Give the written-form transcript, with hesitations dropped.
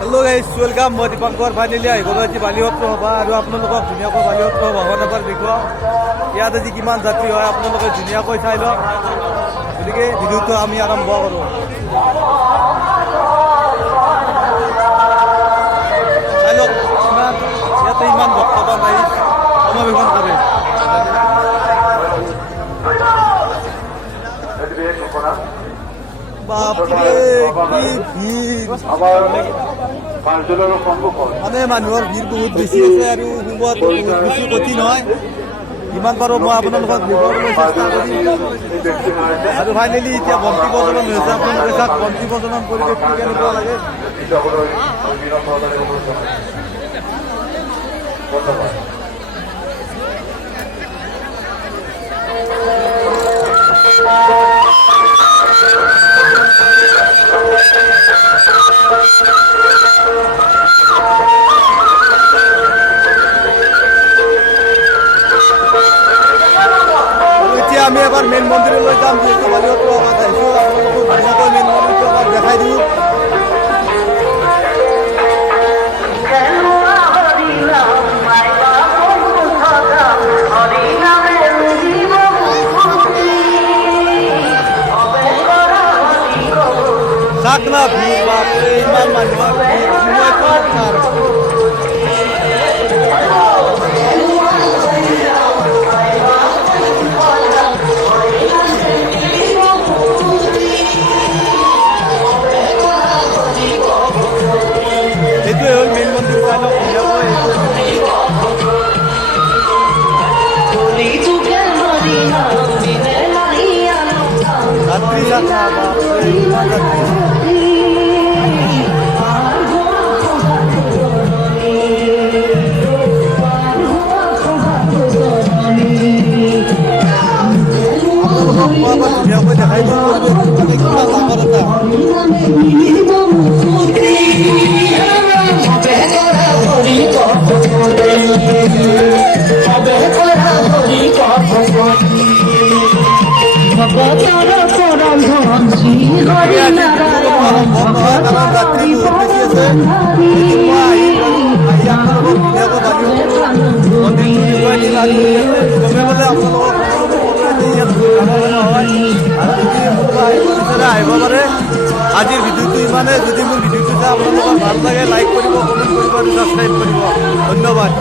Hello' guys welcome. মই Dipankar finally আহি গ'লো আজি বালিসত্ৰ সভা আৰু আপোনালোকক ধুনীয়াকৈ বালিসত্ৰ সভাখন এবাৰ দেখুৱাওঁ। ইয়াত আজি কিমান যাত্ৰী হয় আপোনালোকে ধুনীয়াকৈ চাই লওক। গতিকে ভিডিঅ'টো আমি আৰম্ভ কৰোঁ। চাই লওক ইমান ইয়াতে ইমান ভক্তবান আহি সমাৱেশন কৰে। বাপৰে কি ভিৰ, মানে মানুহৰ ভিৰ বহুত বেছি আছে আৰু সোমোৱাত বহুত বেছি কঠিন হয়। যিমান পাৰোঁ মই আপোনালোকক দেখুৱাবলৈ চেষ্টা কৰিম। আৰু ফাইনেলি এতিয়া বন্তি প্ৰজ্বলন হৈছে। আপোনালোকে চাওক বন্তি প্ৰজ্বলন পৰিৱেশটো কেনেকুৱা লাগে। এতিয়া আমি এবাৰ মেইন মন্দিৰলৈ যাম। যিহেতু বালিসত্ৰ সভাত আহিছোঁ, আপোনালোকক ধুনীয়াকৈ মেইন মন্দিৰটো এবাৰ দেখাই দিওঁ। চাওক না ভিৰ, বাপৰে ইমান মানুহৰ ভিৰ, এইটোৱে হ'ল মেইন মন্দিৰ। চাই লওক ধুনীয়াকৈ যাত্ৰী যাত্ৰা, বাপৰে ইমান যাত্ৰী। ধুনীয়াকৈ দেখাই দিওঁ পৰিৱেশটো কিমান ডাঙৰ এটা। ৰাত্ৰি বহুত বেছি আছে। আহিব পাৰে। আজিৰ ভিডিঅ'টো ইমানে। যদি মোৰ ভিডিঅ'টো চাই আপোনালোকৰ ভাল লাগে লাইক কৰিব, কমেণ্ট কৰিব আৰু ছাবস্ক্ৰাইব কৰিব। ধন্যবাদ।